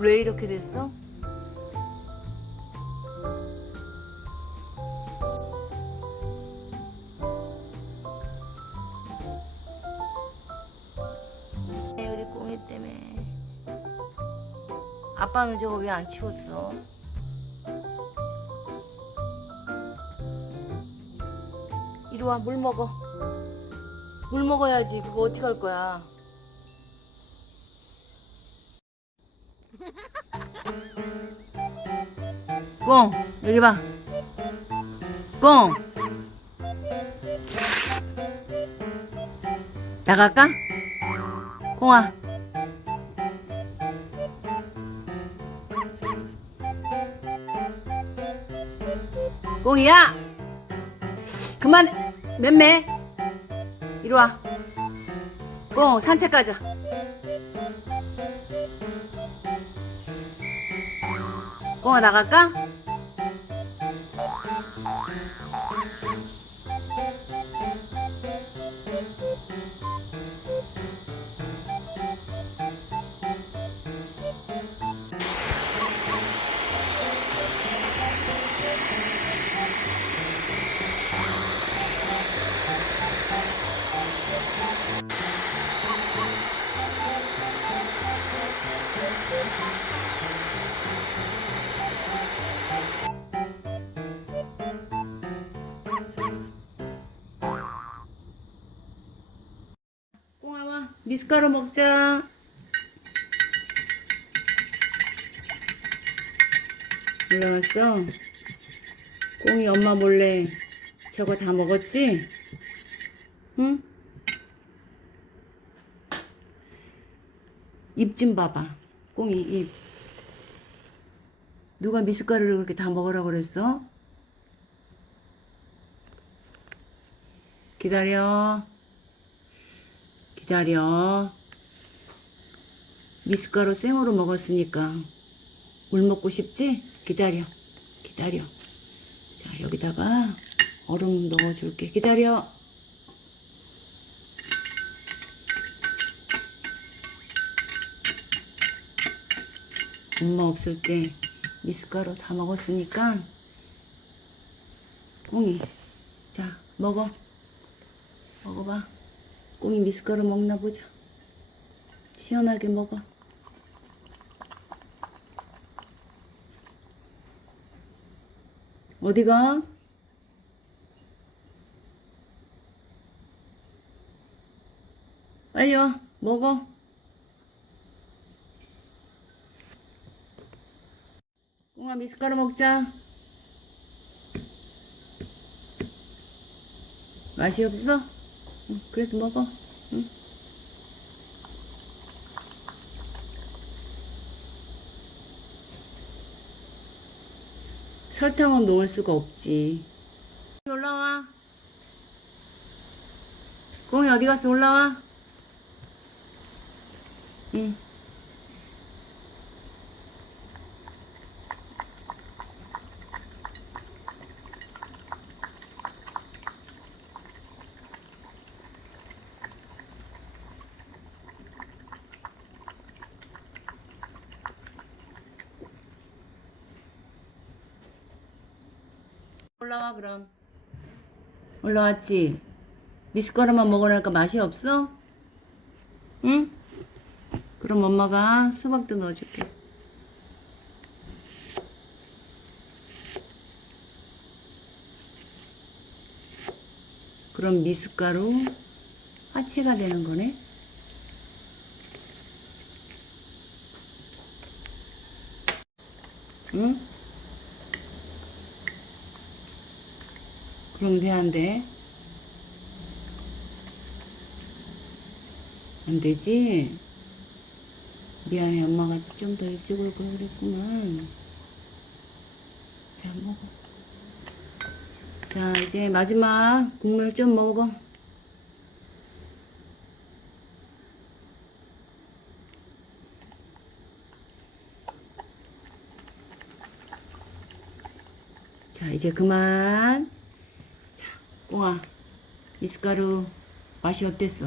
왜 이렇게 됐어? 우리 꽁이 때문에 아빠는 저거 왜 안 치웠어? 이리 와 물 먹어 물 먹어야지 그거 어떻게 할 거야 꽁 여기 봐 꽁. 나갈까? 꽁아. 꽁이야. 그만 맴매. 이리 와. 꽁 산책 가자. 꽁아 나갈까? 미숫가루 먹자. 올라왔어? 꽁이 엄마 몰래 저거 다 먹었지? 응? 입 좀 봐봐. 꽁이 입. 누가 미숫가루를 그렇게 다 먹으라고 그랬어? 기다려. 기다려. 미숫가루 생으로 먹었으니까 물 먹고 싶지? 기다려. 기다려. 자, 여기다가 얼음 넣어줄게. 기다려. 엄마 없을 때 미숫가루 다 먹었으니까 꽁이 자 먹어 먹어봐 꽁이 미숫가루 먹나 보자. 시원하게 먹어. 어디가? 빨리 와. 먹어. 꽁아 미숫가루 먹자. 맛이 없어? 응, 그래도 먹어. 응? 설탕은 넣을 수가 없지. 올라와. 꽁이 어디 갔어? 올라와. 응. 올라와 그럼 올라왔지 미숫가루만 먹으니까 맛이 없어? 응? 그럼 엄마가 수박도 넣어줄게 그럼 미숫가루 화채가 되는 거네 응? 그럼 돼, 안 돼? 안 되지? 미안해, 엄마가 좀 더 일찍 올 걸 그랬구만. 자, 먹어. 자, 이제 마지막 국물 좀 먹어. 자, 이제 그만. 자, 꽁아, 미숫가루 맛이 어땠어?